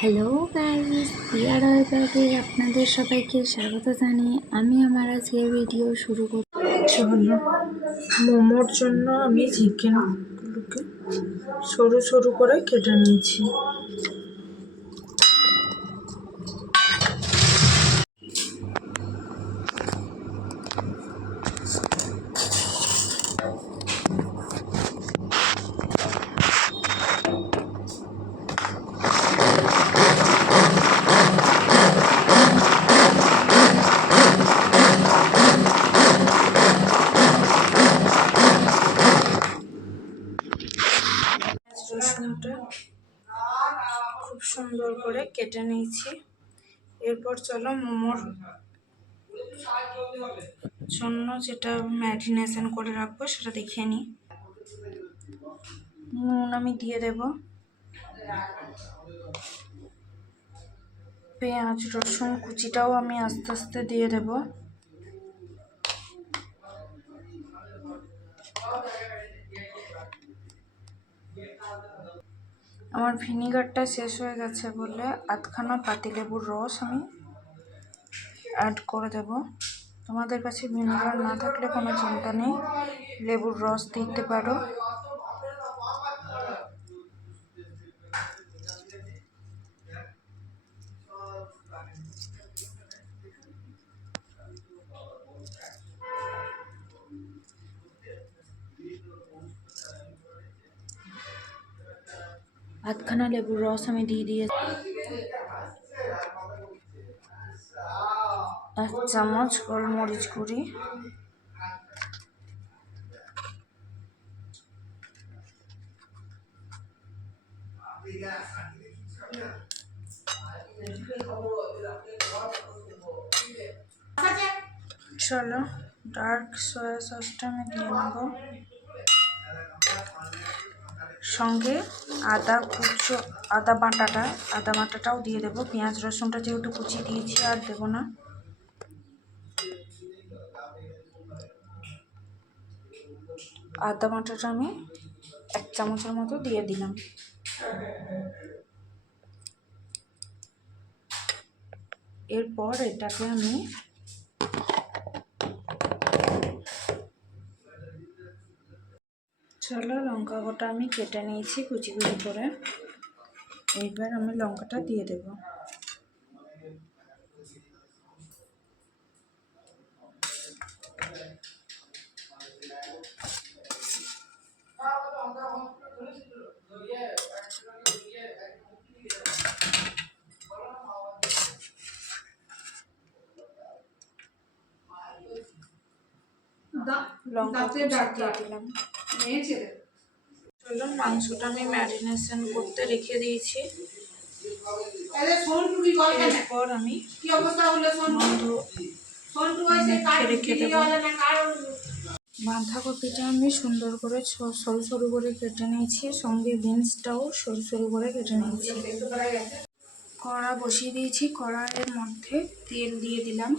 Hello guys, peer ব্যাগে আপনাদের সবাইকে স্বাগত জানিয়ে আমি আমার আজকের ভিডিও শুরু করছি। মোমোর জন্য আমি চিকেনগুলোকে সরু সরু করে কেটে নিয়েছি। রসুনটা খুব সুন্দর করে কেটে নিয়েছি। এরপর চলো মোমোর জন্য যেটা ম্যারিনেশন করে রাখবো সেটা দেখিয়ে নিই। নুন আমি দিয়ে দেব, পেঁয়াজ রসুন কুচিটাও আমি আস্তে আস্তে দিয়ে দেব। আমার ভিনিগারটা শেষ হয়ে গেছে বলে আধখানা পাতিলেবুর রস আমি অ্যাড করে দেব। তোমাদের কাছে ভিনিগার না থাকলে কোনো চিন্তা নেই, লেবুর রস দিতে পারো। আধখানা লেবুর রস আমি দিয়ে দিয়েছি। 1 চামচ গোলমরিচ গুঁড়ি, চলো ডার্ক সয়া সসটা আমি দিয়ে নেব, সঙ্গে আদা বাটাটাও দিয়ে দেবো। পেঁয়াজ রসুনটা যেহেতু কুচি দিয়েছি আর দেবো না। আদা বাটাটা আমি 1 চামচের মতো দিয়ে দিলাম। এরপর এটাকে আমি লঙ্কা গোটা আমি কেটে নিয়েছি কুচি কুচি করে। এইবার আমি লঙ্কাটা দিয়ে দেব। লঙ্কা দিয়ে দিলাম। চলো মাংসটা আমি ম্যারিনেশন করতে রেখে দিয়েছি। এরপর আমি রেখে দেবো। বাঁধাকপিটা আমি সুন্দর করে সরু সরু করে কেটে নিয়েছি, সঙ্গে বিনসটাও সরু সরু করে কেটে নিয়েছি। কড়া বসিয়ে দিয়েছি, কড়াইয়ের মধ্যে তেল দিয়ে দিলাম।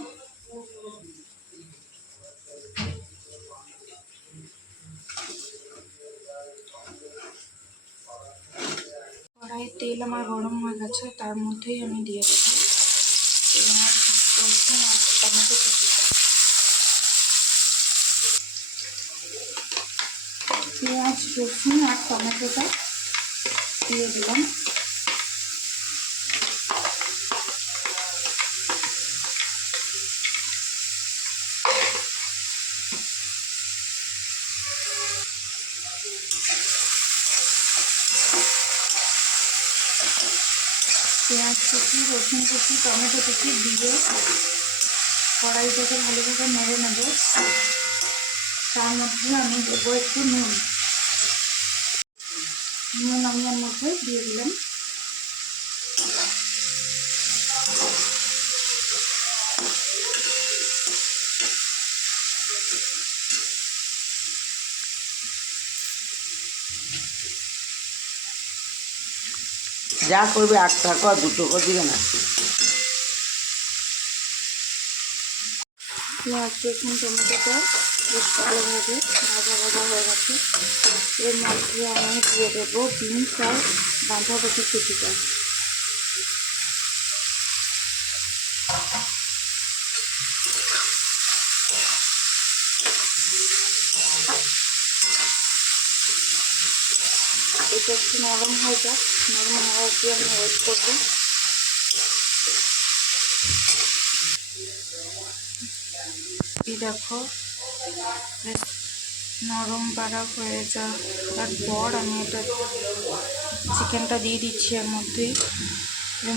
কড়াইয়ের তেল আমার গরম হয়ে গেছে, তার মধ্যেই আমি দিয়ে দেবো রসুন আর টমেটো কুচিটা। পেঁয়াজ রসুন আর টমেটোটা দিয়ে দিলাম। পেঁয়াজ কুচি রসুন কুচি টমেটো কুচি দিয়ে কড়াইটাকে ভালোভাবে নেড়ে নেব। তার মধ্যে আমি দেবো একটু নুন আমি এর মধ্যে দিয়ে দিলাম। যা করবে 8 টাকা 2 টাকা দিবে না। পেঁয়াজ রসুন টমেটোটা বেশ ভালোভাবে ভাজা ভাজা হয়ে গেছে। এর মধ্যে আমি দিয়ে দেবো বিনস আর বাঁধাকপি কুচিটা। এটা একটু নরম হয়ে যাক, নরম হওয়া অবধি আমি ওয়েট করবো। এই দেখো বেশ নরম পাড়া হয়ে যাওয়ার পর আমি এটা চিকেনটা দিয়ে দিচ্ছি এর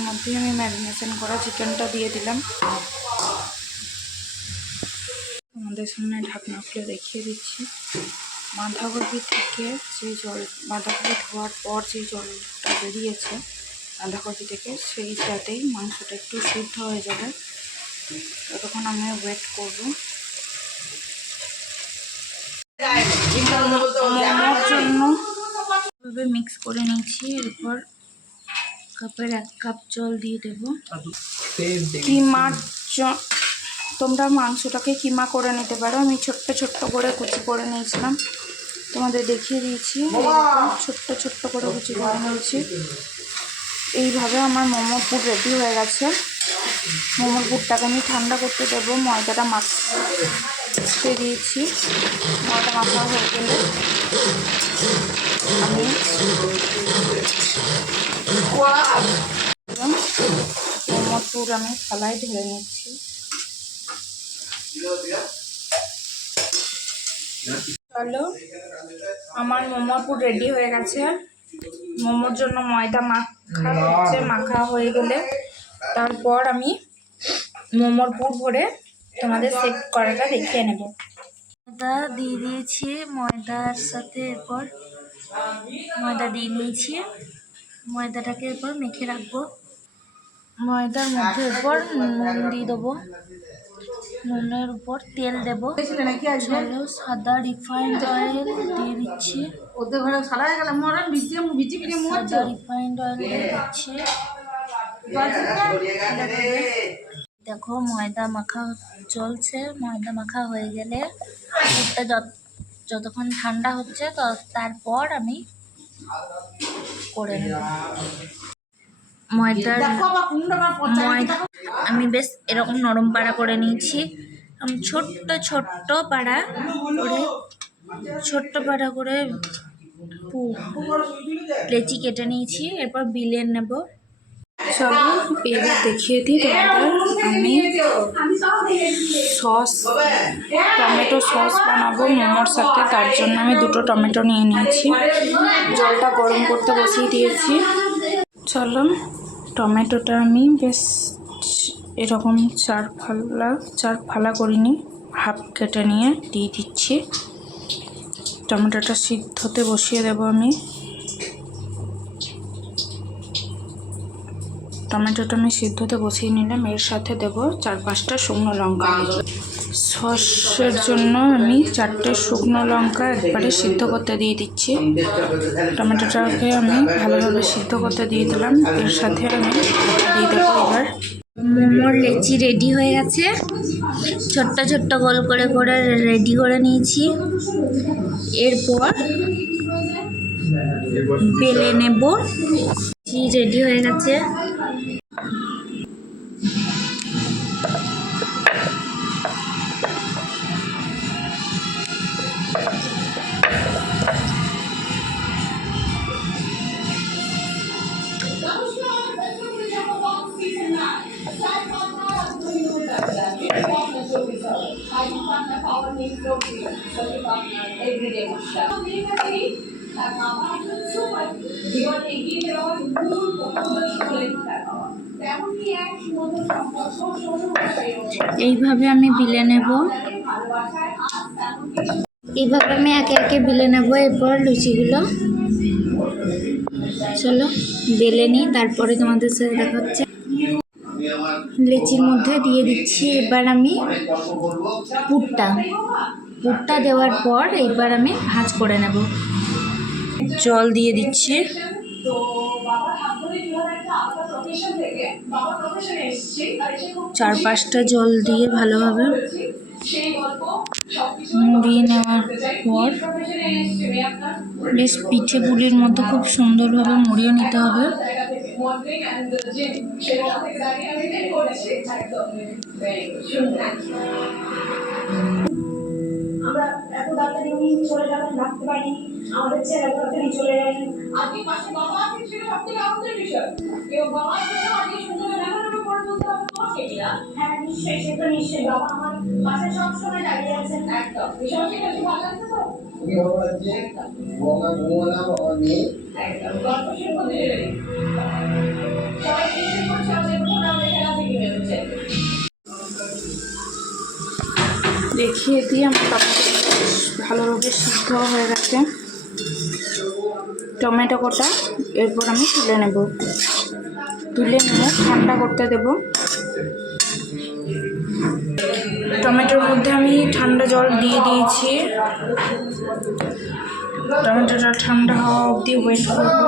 মধ্যেই আমি ম্যারিনেশন করা চিকেনটা দিয়ে দিলাম। আমাদের সামনে ঢাকনা খুলে দেখিয়ে দিচ্ছি। বাঁধাকপি থেকে বাঁধাকপি ধোয়ার পর যে জলটা বেরিয়েছে বাঁধাকপি থেকে, সেইটাতেই মাংসটা একটু সিদ্ধ হয়ে যাবে, ততক্ষণ আমি ওয়েট করবো। মোমোর জন্য এভাবে মিক্স করে নিচ্ছি। এরপর কাপের 1 কাপ জল দিয়ে দেবো। তোমরা মাংসটাকে কিমা করে নিতে পারো। আমি ছোট্ট ছোট্ট করে কুচি করে নিয়েছিলাম, তোমাদের দেখিয়ে দিয়েছি। ছোট্ট ছোট্ট করে কুচি করে নিয়েছি। এইভাবে আমার মোমোর পুর রেডি হয়ে গেছে। মোমোর পুরটাকে আমি ঠান্ডা করতে দেবো। ময়দাটা মাখতে দিয়েছি। ময়দা মাখা হয়ে গেলে আমি মোমোর পুর আমি থালায় ঢেলে নিচ্ছি। চলো, আমার মোমোর পুর রেডি হয়ে গেছে। মোমোর জন্য ময়দা মাখা হয়ে গেলে তারপর আমি মোমোর পুর ভরে তোমাদের সেট করাটা দেখিয়ে নেব। ময়দা দিয়ে দিয়েছি, ময়দার সাথে এরপর ময়দা দিয়ে নিয়েছি। ময়দাটাকে এরপর মেখে রাখবো। ময়দার মধ্যে এরপর নুন দিয়ে দেবো, নুনের উপর তেল দেবো। চলো, সাদা রিফাইন্ড অয়েল দিয়ে দিচ্ছি। সাদা রিফাইন্ড অয়েল দিয়ে দিচ্ছি। দেখো ময়দা মাখা চলছে। ময়দা মাখা হয়ে গেলে পুরটা যতক্ষণ ঠান্ডা হচ্ছে তারপর আমি করে নেব। ময়দা আমি বেশ এরকম নরম পাড়া করে নিয়েছি। আমি ছোট্ট পাড়া করে লেচি কেটে নিয়েছি। এরপর বিলে নেব। চলো এবার দেখিয়ে দিই তোমাদের। আমি টমেটো সস বানাবো মোমোর সাথে। তার জন্য আমি 2টো টমেটো নিয়ে নিয়েছি। জলটা গরম করতে বসিয়ে দিয়েছি। চলো, টমেটোটা আমি বেশ এরকম 4 ফালা করিনি, হাফ কেটে নিয়ে দিয়ে দিচ্ছি। টমেটোটা সিদ্ধতে বসিয়ে দেবো আমি। টমেটোটা আমি সিদ্ধতে বসিয়ে নিলাম। এর সাথে দেব 4-5টা শুকনো লঙ্কা। সসের জন্য আমি 4টে শুকনো লঙ্কা একবারে সিদ্ধ করতে দিয়ে দিচ্ছি। টমেটোটাকে আমি ভালোভাবে সিদ্ধ করতে দিয়ে দিলাম। এর সাথে আমি দিয়ে দেবো এবার। মোমোর লেচি রেডি হয়ে গেছে। ছোট্ট ছোট্ট গোল করে করে রেডি করে নিয়েছি। এরপর বেলে নেব। রেডি হয়ে গেছে। এইভাবে আমি বিলে নেব। এইভাবে আমি একে একে বিলে নেব এরপর লুচিগুলো। চলো বেলে নিই, তারপরে তোমাদের সাথে দেখা হচ্ছে। লেচির মধ্যে দিয়ে দিচ্ছি এবার আমি পুরটা দেওয়ার পর এইবার আমি ভাঁজ করে নেব। জল দিয়ে দিচ্ছি। 4-5টা জল দিয়ে ভালোভাবে মুড়িয়ে নেওয়ার পর বেশ পিঠে পুলির মতো খুব সুন্দরভাবে মুড়িয়ে নিতে হবে। আমরা এত তাড়াতাড়ি উনি চলে যাবেন ভাবতে পারিনি। আমাদের ছেলে এত তাড়াতাড়ি চলে গেলেন। আজকে পাশে বাবা আছে, সেটা সব থেকে আনন্দের বিষয়। কেউ বাবার জন্য আজকে সুন্দর রান্নাবান্না করে তুলতে হবে তোমাকে কিনা? হ্যাঁ নিশ্চয়ই, সে তো নিশ্চয়ই। বাবা আমার পাশে সবসময় দাঁড়িয়ে আছেন। একদম বিষয়টি বেশি ভালো লাগছে তো? একদম গল্প শুরু করতে দেবেন। সবাই জিজ্ঞেস করছে আমাদের প্রোগ্রাম দেখে আছে কি হচ্ছে। দেখিয়ে দিয়ে আমার টমেটো ভালোভাবে সিদ্ধ হয়ে গেছে। টমেটো কটা এরপর আমি তুলে নেব। তুলে নিয়ে ঠান্ডা করতে দেব। টমেটোর মধ্যে আমি ঠান্ডা জল দিয়ে দিয়েছি। টমেটোটা ঠান্ডা হওয়া অবধি ওয়েট করব।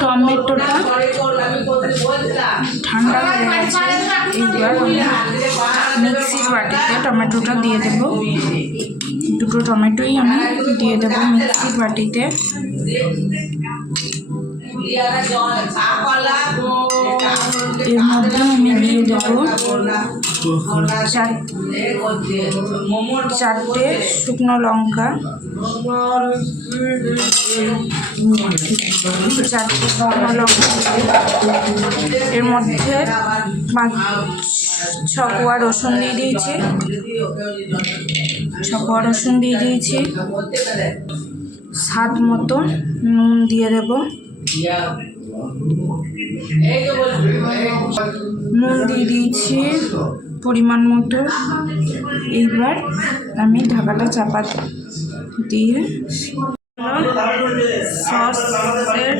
টমেটোটা ঠান্ডা হয়ে গেছে। এইবার আমি মিক্সির বাটিতে টমেটোটা দিয়ে দেব। দুটো টমেটোই আমি দিয়ে দেব মিক্সির বাটিতে। এর মধ্যে আমি দিয়ে দেব চারটে শুকনো লঙ্কা, এর মধ্যে 6 কোয়া রসুন দিয়ে দিয়েছি। 6 কোয়া রসুন দিয়ে দিয়েছি। স্বাদ মতো নুন দিয়ে দেব। নুন দিয়ে দিয়েছি পরিমাণ মতো। এইবার আমি ঢাকাটা চাপা দিয়ে সসের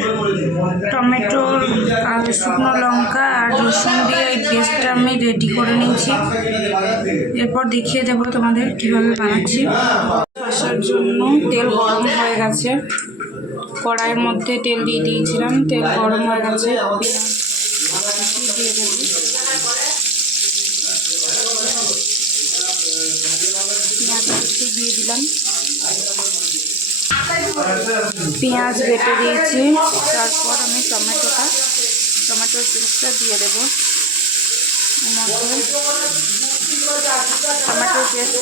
টমেটোর আর শুকনো লঙ্কা আর রসুন দিয়ে এই পেস্টটা আমি রেডি করে নিয়েছি। এরপর দেখিয়ে দেবো তোমাদের কীভাবে বানাচ্ছি। কষার জন্য তেল গরম হয়ে গেছে। কড়াইয়ের মধ্যে তেল দিয়ে দিয়েছিলাম, তেল গরম হয়ে গেছে। দিয়ে দেবো পেঁয়াজ একটু দিয়ে দিলাম। পেঁয়াজ বেটে দিয়েছি। তারপর আমি টমেটোর পেস্টটা দিয়ে দেবো। টমেটোর পেস্ট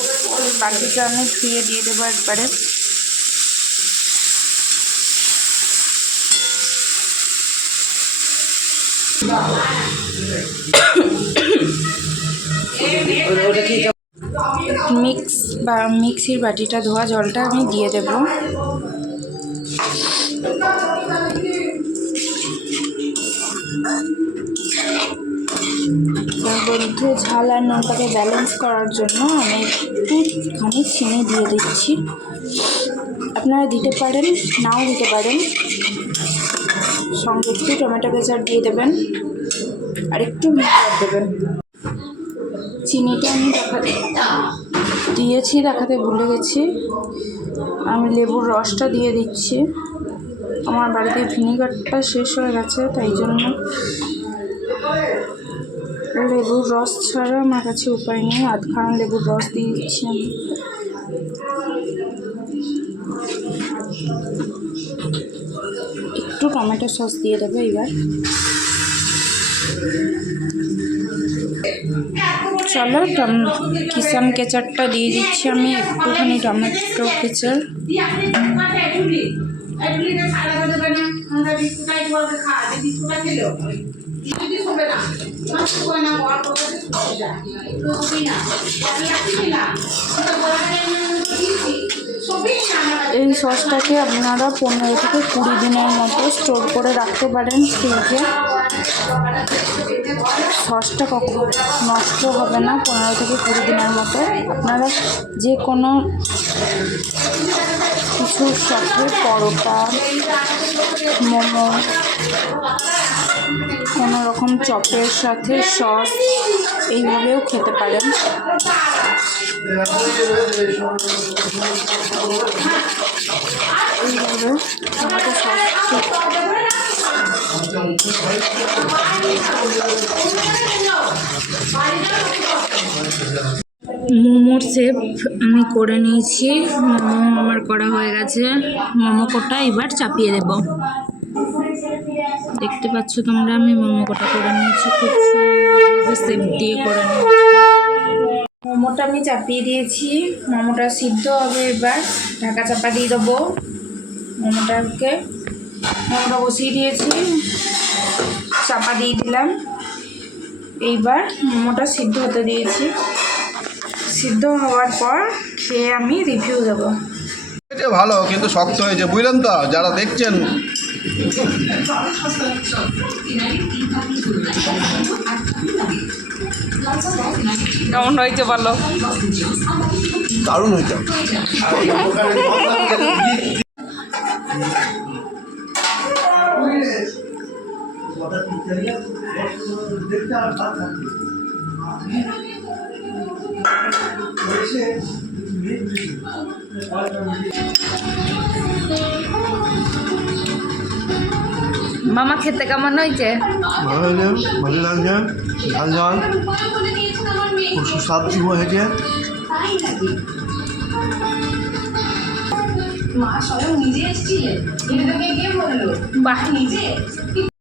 বাকিটা আমি ধুয়ে দিয়ে দেবো একবারে। মিক্সির বাটিটা ধোয়া জলটা আমি দিয়ে দেব। তার মধ্যে ঝাল আর নুনটাকে ব্যালেন্স করার জন্য আমি একটুখানি চিনি দিয়ে দিচ্ছি। আপনারা দিতে পারেন, নাও দিতে পারেন। সঙ্গে একটু টমেটো কেচাপ দিয়ে দেবেন আর একটু ভিনেগার দেবেন। চিনিটা আমি দেখাতে ভুলে গেছি। আমি লেবুর রসটা দিয়ে দিচ্ছি। আমার বাড়িতে ভিনেগারটা শেষ হয়ে গেছে, তাই জন্য লেবুর রস ছাড়া আমার কাছে উপায় নেই। আধখানা লেবুর রস দিয়ে দিচ্ছি আমি। একটু টমেটো সস দিয়ে দেবো এবার। চলো কিষান কেচারটা দিয়ে দিচ্ছি আমি, একটুখানি টমেটো কেচার। এই সসটাকে আপনারা 15 থেকে 20 দিনের মতো স্টোর করে রাখতে পারেন ফ্রিজে। সসটা কখনো নষ্ট হবে না। 15 থেকে 20 দিনের মতো আপনারা যে কোনো কিছুর সাথে, পরোটা, মোমো, কোনো রকম চপের সাথে সস এইভাবেও খেতে পারেন। এইভাবে টমেটো সস মোমোর শেপ আমি করে নিয়েছি। মোমো আমার করা হয়ে গেছে। মোমো কোটা এবার চাপিয়ে দেব। দেখতে পাচ্ছ তোমরা, আমি মোমো কোটা করে নিয়েছি, খুব সুন্দরভাবে শেপ দিয়ে করে নিয়েছি। মোমোটা আমি চাপিয়ে দিয়েছি, মোমোটা সিদ্ধ হবে। এবার ঢাকা চাপা দিয়ে দেবো। মোমোটা বসিয়ে দিয়েছি, চাপা দিয়ে দিলাম। এইবার মোমোটা সিদ্ধ হতে দিয়েছি। সিদ্ধ হওয়ার পর খেয়ে আমি রিভিউ দেবো। এটা ভালো, কিন্তু শক্ত হয়েছে, বুঝলেন তো যারা দেখছেন। কেমন হয়েছে বলো? দারুণ হয়েছে। মামা খেতে কেমন হয়েছে? ভালো হয়েছে, ভালো লাগছে, ঝাল ঝাল, খুব সুস্বাদু হয়েছে। বাহ, নিজে